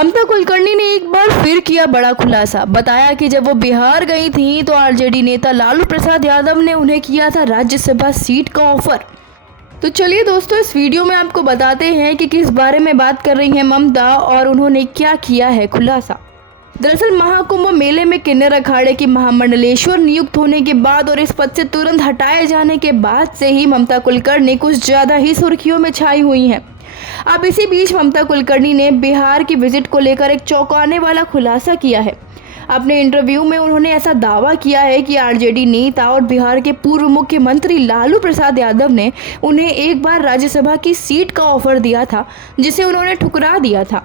ममता कुलकर्णी ने एक बार फिर किया बड़ा खुलासा। बताया कि जब वो बिहार गई थी तो आरजेडी नेता लालू प्रसाद यादव ने उन्हें किया था राज्यसभा सीट का ऑफर। तो चलिए दोस्तों, इस वीडियो में आपको बताते हैं कि किस बारे में बात कर रही हैं ममता और उन्होंने क्या किया है खुलासा। दरअसल महाकुंभ मेले में किन्नर अखाड़े की महामंडलेश्वर नियुक्त होने के बाद और इस पद से तुरंत हटाए जाने के बाद से ही ममता कुलकर्णी कुछ ज्यादा ही सुर्खियों में छाई हुई हैं। अब इसी बीच ममता कुलकर्णी ने बिहार की विजिट को लेकर एक चौंकाने वाला खुलासा किया है। अपने इंटरव्यू में उन्होंने ऐसा दावा किया है कि आरजेडी नेता और बिहार के पूर्व मुख्यमंत्री लालू प्रसाद यादव ने उन्हें एक बार राज्यसभा की सीट का ऑफर दिया था, जिसे उन्होंने ठुकरा दिया था।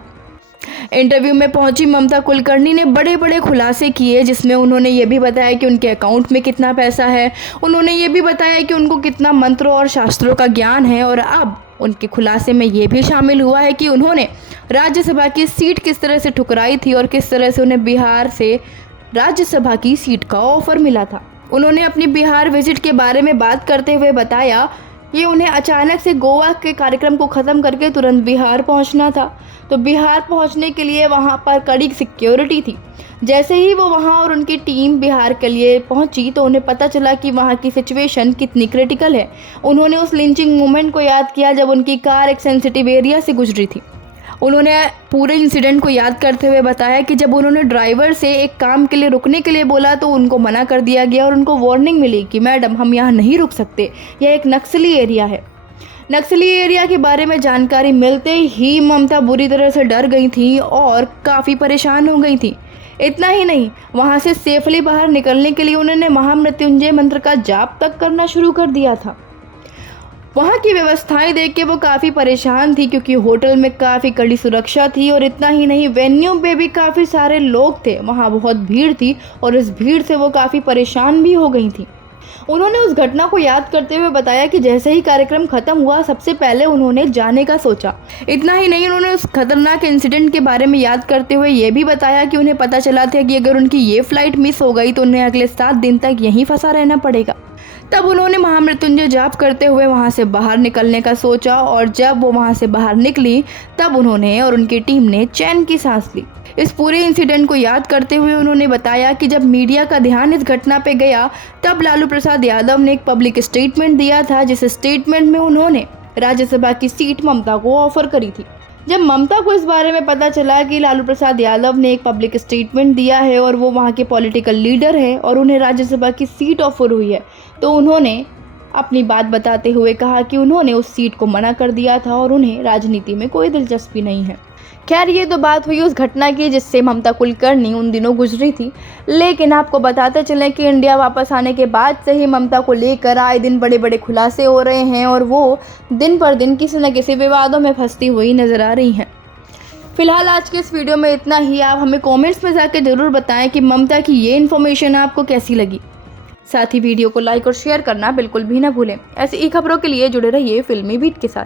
इंटरव्यू में पहुंची ममता कुलकर्णी ने बड़े बड़े खुलासे किए, जिसमें उन्होंने ये भी बताया कि उनके अकाउंट में कितना पैसा है। उन्होंने ये भी बताया कि उनको कितना मंत्रों और शास्त्रों का ज्ञान है, और अब उनके खुलासे में ये भी शामिल हुआ है कि उन्होंने राज्यसभा की सीट किस तरह से ठुकराई थी और किस तरह से उन्हें बिहार से राज्यसभा की सीट का ऑफर मिला था। उन्होंने अपनी बिहार विजिट के बारे में बात करते हुए बताया ये उन्हें अचानक से गोवा के कार्यक्रम को ख़त्म करके तुरंत बिहार पहुंचना था। तो बिहार पहुंचने के लिए वहां पर कड़ी सिक्योरिटी थी। जैसे ही वो वहां और उनकी टीम बिहार के लिए पहुंची तो उन्हें पता चला कि वहां की सिचुएशन कितनी क्रिटिकल है। उन्होंने उस लिंचिंग मूवमेंट को याद किया जब उनकी कार एक सेंसिटिव एरिया से गुजरी थी। उन्होंने पूरे इंसिडेंट को याद करते हुए बताया कि जब उन्होंने ड्राइवर से एक काम के लिए रुकने के लिए बोला तो उनको मना कर दिया गया और उनको वार्निंग मिली कि मैडम हम यहाँ नहीं रुक सकते, यह एक नक्सली एरिया है। नक्सली एरिया के बारे में जानकारी मिलते ही ममता बुरी तरह से डर गई थी और काफ़ी परेशान हो गई थी। इतना ही नहीं, वहाँ से सेफली बाहर निकलने के लिए उन्होंने महामृत्युंजय मंत्र का जाप तक करना शुरू कर दिया था। वहाँ की व्यवस्थाएं देख के वो काफ़ी परेशान थी, क्योंकि होटल में काफ़ी कड़ी सुरक्षा थी और इतना ही नहीं, वेन्यू पे भी काफ़ी सारे लोग थे, वहाँ बहुत भीड़ थी और इस भीड़ से वो काफ़ी परेशान भी हो गई थी। उन्होंने उस घटना को याद करते हुए बताया कि जैसे ही कार्यक्रम खत्म हुआ सबसे पहले उन्होंने जाने का सोचा। इतना ही नहीं, उन्होंने उस खतरनाक इंसिडेंट के बारे में याद करते हुए ये भी बताया कि उन्हें पता चला था कि अगर उनकी ये फ्लाइट मिस हो गई तो उन्हें अगले 7 दिन तक यहीं फंसा रहना पड़ेगा। तब उन्होंने महामृत्युंजय जाप करते हुए वहां से बाहर निकलने का सोचा और जब वो वहां से बाहर निकली तब उन्होंने और उनकी टीम ने चैन की सांस ली। इस पूरे इंसिडेंट को याद करते हुए उन्होंने बताया कि जब मीडिया का ध्यान इस घटना पे गया तब लालू प्रसाद यादव ने एक पब्लिक स्टेटमेंट दिया था, जिस स्टेटमेंट में उन्होंने राज्यसभा की सीट ममता को ऑफर करी थी। जब ममता को इस बारे में पता चला कि लालू प्रसाद यादव ने एक पब्लिक स्टेटमेंट दिया है और वो वहाँ के पॉलिटिकल लीडर है और उन्हें राज्यसभा की सीट ऑफर हुई है, तो उन्होंने अपनी बात बताते हुए कहा कि उन्होंने उस सीट को मना कर दिया था और उन्हें राजनीति में कोई दिलचस्पी नहीं है। खैर, ये तो बात हुई उस घटना की जिससे ममता कुलकर्णी उन दिनों गुजरी थी, लेकिन आपको बताते चलें कि इंडिया वापस आने के बाद से ही ममता को लेकर आए दिन बड़े बड़े खुलासे हो रहे हैं और वो दिन पर दिन किसी न किसी विवादों में फंसती हुई नजर आ रही हैं। फिलहाल आज के इस वीडियो में इतना ही। आप हमें कॉमेंट्स में जाकर जरूर बताएं कि ममता की ये इन्फॉर्मेशन आपको कैसी लगी। साथ ही वीडियो को लाइक और शेयर करना बिल्कुल भी ना भूलें। ऐसी ही खबरों के लिए जुड़े रहिए फिल्मी बीट के साथ।